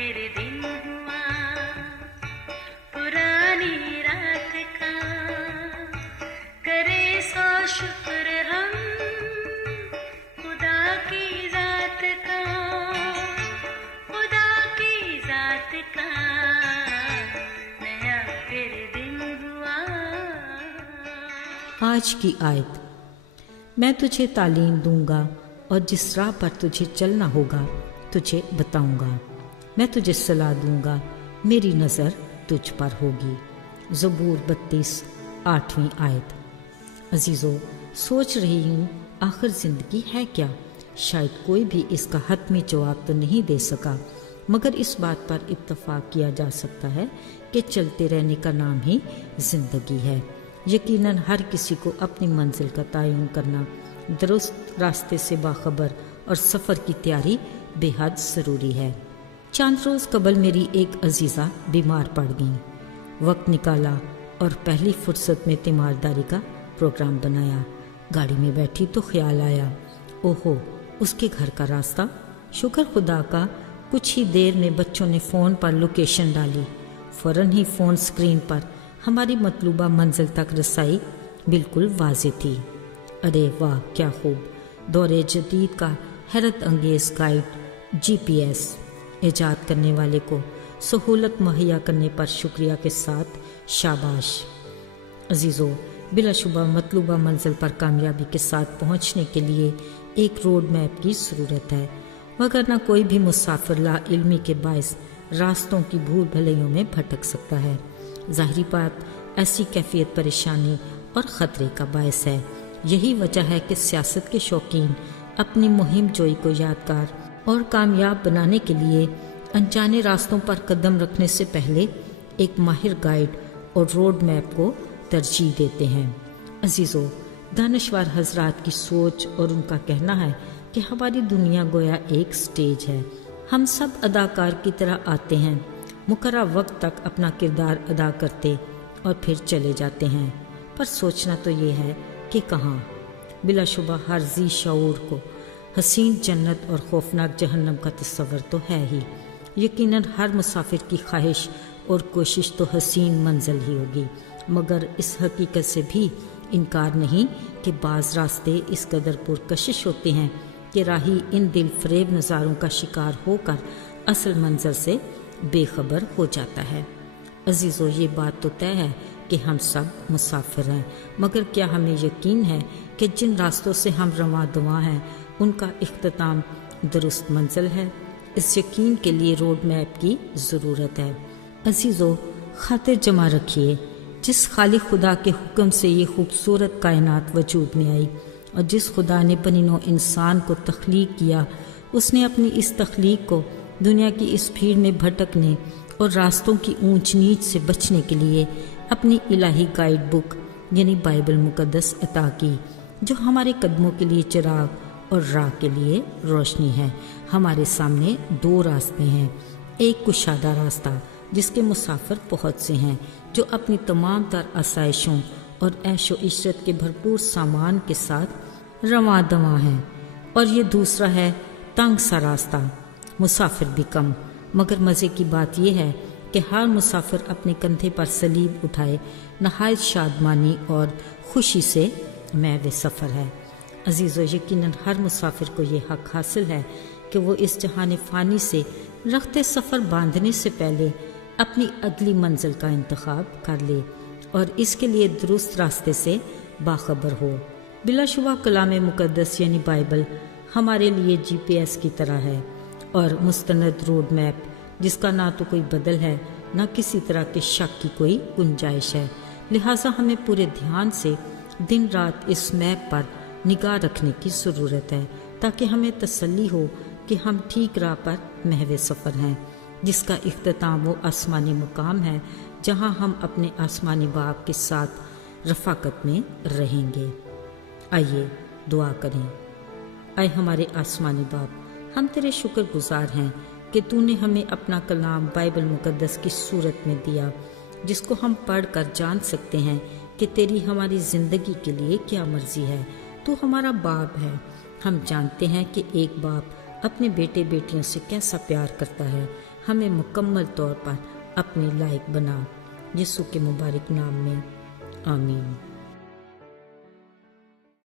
फिर दिन हुआ पुरानी रात का, करे सो शुक्र हम खुदा की जात का, खुदा की जात का, नया फिर दिन हुआ। आज की आयत। मैं तुझे तालीम दूंगा और जिस राह पर तुझे चलना होगा तुझे बताऊंगा। मैं तुझे सलाह दूंगा, मेरी नज़र तुझ पर होगी। ज़बूर 32 8वीं आयत। अजीज़ों, सोच रही हूँ आखिर ज़िंदगी है क्या? शायद कोई भी इसका हतमी जवाब तो नहीं दे सका, मगर इस बात पर इत्तफाक किया जा सकता है कि चलते रहने का नाम ही ज़िंदगी है। यकीनन हर किसी को अपनी मंजिल का तयन करना, दुरुस्त रास्ते से बाखबर और सफ़र की तैयारी बेहद ज़रूरी है। चंद रोज़ कबल मेरी एक अजीज़ा बीमार पड़ गई। वक्त निकाला और पहली फुर्सत में तीमारदारी का प्रोग्राम बनाया। गाड़ी में बैठी तो ख्याल आया, ओहो उसके घर का रास्ता। शुक्र खुदा का, कुछ ही देर में बच्चों ने फ़ोन पर लोकेशन डाली। फ़ौरन ही फ़ोन स्क्रीन पर हमारी मतलूबा मंजिल तक रसाई बिल्कुल वाज़ेह थी। अरे वाह क्या खूब! दौरे जदीद का हैरत अंगेज़ गाइड GPS ईजाद करने वाले को सहूलत मुहैया करने पर शुक्रिया के साथ शाबाश। अजीज़ों, बिलाशुबा मतलूबा मंजिल पर कामयाबी के साथ पहुँचने के लिए एक रोड मैप की ज़रूरत है, मगर न कोई भी मुसाफिर ला इल्मी के बायस रास्तों की भूल भलाइयों में भटक सकता है। ज़ाहिरी बात, ऐसी कैफियत परेशानी और ख़तरे का बायस है। यही वजह है कि सियासत के शौकीन अपनी मुहिम जोई को यादगार और कामयाब बनाने के लिए अनजाने रास्तों पर कदम रखने से पहले एक माहिर गाइड और रोड मैप को तरजीह देते हैं। अजीज़ों, दानश्वर हजरात की सोच और उनका कहना है कि हमारी दुनिया गोया एक स्टेज है। हम सब अदाकार की तरह आते हैं, मुकर्रर वक्त तक अपना किरदार अदा करते और फिर चले जाते हैं, पर सोचना तो ये है कि कहाँ। बिलाशुबा हर जी शऊर को हसीन जन्नत और खौफनाक जहन्नम का तस्वर तो है ही। यकीनन हर मुसाफिर की ख्वाहिश और कोशिश तो हसीन मंजिल ही होगी, मगर इस हकीकत से भी इनकार नहीं कि बाज़ रास्ते इस कदर पुरकशिश होते हैं कि राही इन दिल फरेब नज़ारों का शिकार होकर असल मंजर से बेखबर हो जाता है। अजीज़ों, ये बात तो तय है कि हम सब मुसाफिर हैं, मगर क्या हमें यकीन है कि जिन रास्तों से हम रवां दवां हैं उनका इख्तिताम दुरुस्त मंजिल है? इस यकीन के लिए रोड मैप की ज़रूरत है। अजीज़ों, खातिर जमा रखिए, जिस खालिक खुदा के हुक्म से ये खूबसूरत कायनात वजूद में आई और जिस खुदा ने बनी नौ इंसान को तख्लीक किया, उसने अपनी इस तख्लीक को दुनिया की इस भीड़ में भटकने और रास्तों की ऊंच नीच से बचने के लिए अपनी इलाही गाइड बुक यानी बाइबल मुकद्दस अता की, जो हमारे कदमों के लिए चिराग और राह के लिए रोशनी है। हमारे सामने दो रास्ते हैं, एक कुशादा रास्ता जिसके मुसाफिर बहुत से हैं जो अपनी तमाम तर आसाइशों और ऐशो इशरत के भरपूर सामान के साथ रवां दवां हैं, और ये दूसरा है तंग सा रास्ता, मुसाफिर भी कम। मगर मज़े की बात यह है कि हर मुसाफिर अपने कंधे पर सलीब उठाए नहायत शादमानी और खुशी से महव सफ़र है। अजीज़ों, यकीनन हर मुसाफिर को ये हक़ हासिल है कि वो इस जहान फ़ानी से रख्ते सफ़र बांधने से पहले अपनी अगली मंजिल का इंतखाब कर ले और इसके लिए दुरुस्त रास्ते से बाखबर हो। बिलाशुबा कलाम मुकद्दस यानी बाइबल हमारे लिए GPS की तरह है और मुस्तनद रोड मैप, जिसका ना तो कोई बदल है ना किसी तरह के शक की कोई गुंजाइश है। लिहाजा हमें पूरे ध्यान से दिन रात इस मैप पर निगाह रखने की ज़रूरत है, ताकि हमें तसल्ली हो कि हम ठीक राह पर महव सफ़र हैं, जिसका इख्तिताम वो आसमानी मुकाम है जहाँ हम अपने आसमानी बाप के साथ रफ़ाकत में रहेंगे। आइए दुआ करें। आए हमारे आसमानी बाप, हम तेरे शुक्रगुजार हैं कि तूने हमें अपना कलाम बाइबल मुकद्दस की सूरत में दिया, जिसको हम पढ़ कर जान सकते हैं कि तेरी हमारी ज़िंदगी के लिए क्या मर्ज़ी है। तू हमारा बाप है। हम जानते हैं कि एक बाप अपने बेटे बेटियों से कैसा प्यार करता है, ہمیں مکمل طور پر اپنے لائق بنا، یسوع کے مبارک نام میں آمین۔